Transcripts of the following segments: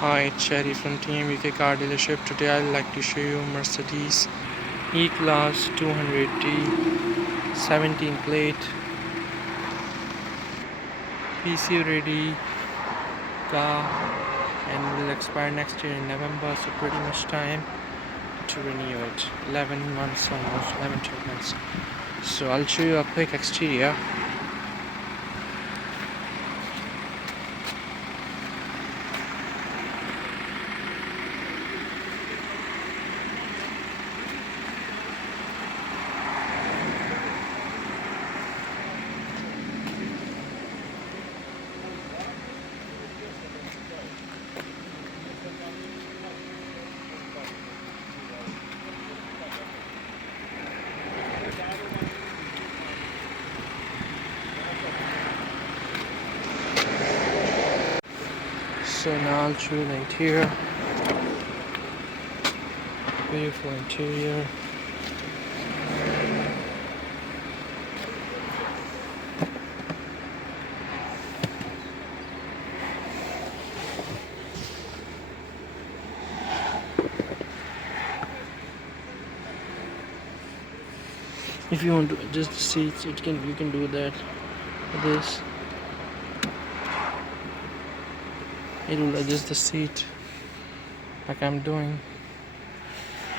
Hi, it's Cherry from Team UK Car Dealership. Today I'd like to show you Mercedes E-Class 200d 17 plate PCO ready car, and will expire next year in November, so pretty much time to renew it. 11 months, almost 12 months. So I'll show you a quick exterior. So now I'll show you the interior. Beautiful interior. If you want to adjust the seats, you can do that with this. It will adjust the seat like I'm doing.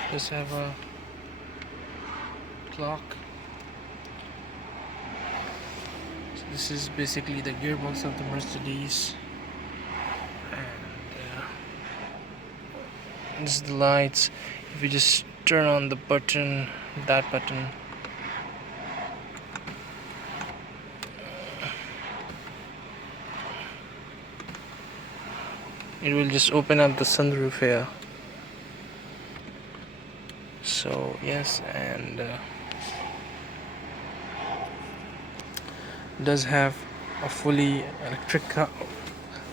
Just have a clock. So this is basically the gearbox of the Mercedes, and this is the lights. If you just turn on the button, that button, it will just open up the sunroof here. So yes, and does have a fully electric car,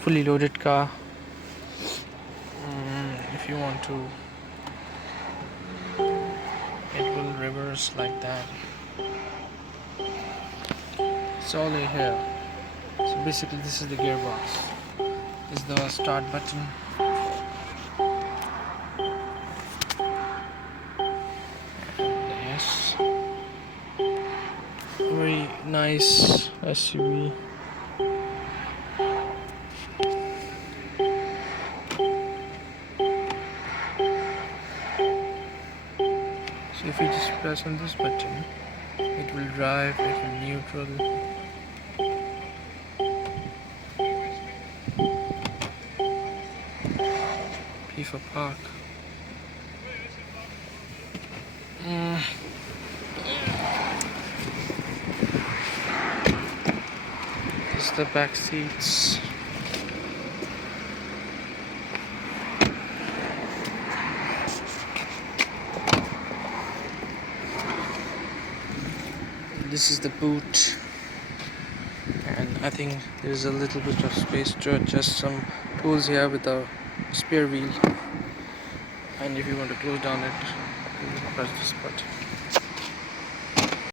fully loaded car. If you want to, it will reverse like that. It's all in here. So basically this is the gearbox. This is the start button. Yes, very nice SUV. So if you just press on this button, it will drive, it will neutral. P for park. This is the back seats. This is the boot, and I think there's a little bit of space to adjust some tools here with a spare wheel. And if you want to close down it, you press this button.